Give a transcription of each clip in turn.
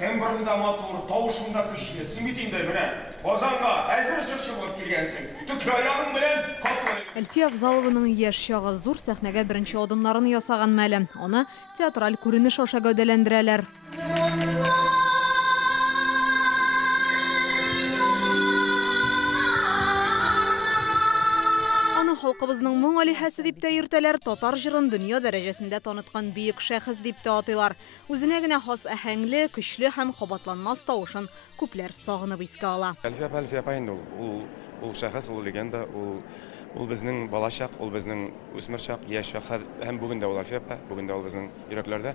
Тембрында матур, тавышында күчле, симитинде менә Казанга әзер җырчы булып килгәнсең. Төкә аягың белән катлый. Әлфия Авзалованың яшь чагы зур сәхнәгә беренче адымнарын ясаган мәле. Аны театраль күренеш аша гәүдәләндерәләр. Халкыбызның моң алиһәсе дип тә йөртәләр, татар җырын дөнья дәрәҗәсендә таныткан бөек шәхес дип тә атыйлар. Үзенә генә хас әһәңле, көчле һәм кабатланмас тавышын күпләр сагынып искә ала. Әлфия апа инде ул шәхес, ул легенда, ул безнең балачак, ул безнең үсмер чак, яшь чак һәм бүген дә ул Әлфия апа, бүген дә ул безнең йөрәкләрдә.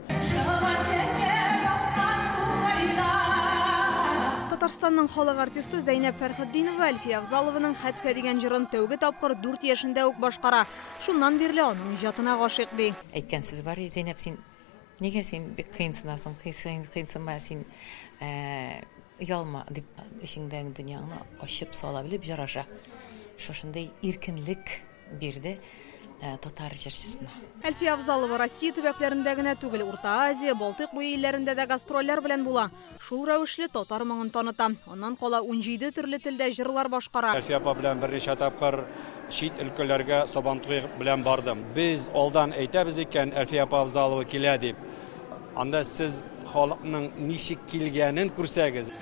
Татарстанның халык артисты Зәйнәп Фәрхетдинова Әлфия Авзалованың Хәтфә дигән җырын тәүге тапкыр 4 яшендә үк башкара. Шуннан бирле аның иҗатына гашыйк ди. Әйткән сүз бар, Зәйнәп, син нигә син бик кыйнсынасың, кыйнсынма, син ялма дип ишеңдәге дөньяны ачып сала белеп җыраша. Шушындай иркенлек бирде татар җырчысына. Әлфия Авзалова Россия төбәкләрендә генә түгел, Урта Азия, Балтык буе илләрендә дә гастрольләр белән була. Шул рәвешле татар моңын таныта. Аннан кала 17 төрле телдә җырлар башкара. Әлфия апа белән берничә тапкыр чит өлкәләргә Сабантуй белән бардым. Без алдан әйтәбез икән, Әлфия апа Авзалова килә дип. Анда сез халыкның ничек килгәнен күрсәгез.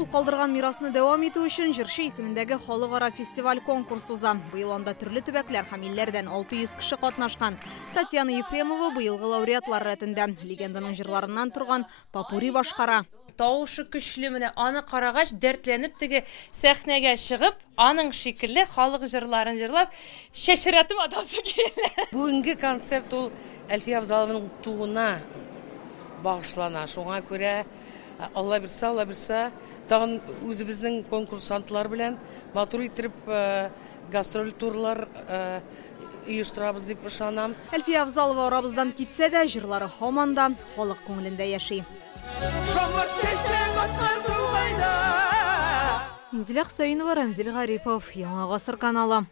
Ул калдырган мирасны дәвам итү өчен җырчы исемендәге халыкара фестиваль конкурс уза. Быел анда төрле төбәкләр һәм илләрдән 600 кеше катнашкан. Татьяна Ефремова быелгы лауреатлар рәтендә легенданың җырларыннан торган Попури башкара. Тавышы көчле менә аны карагач дәртләнеп теге сәхнәгә чыгып, аның шикелле халык җырларын җырлап, шәшрәтеп атасы килә. Бүгенге концерт ул Әлфия Авзалованың туына багышлана. Шуңа күрә Алла бирсә, тагын үзебезнең конкурсантлар белән матур итеп гастроль турлар оештырабыз дип ышанам. Әлфия Авзалова арабыздан китсә дә, җырлары һаман да халык күңелендә яши. Инзилә Хөсәенова, Рамзил Гарипов, Яңа гасыр каналы.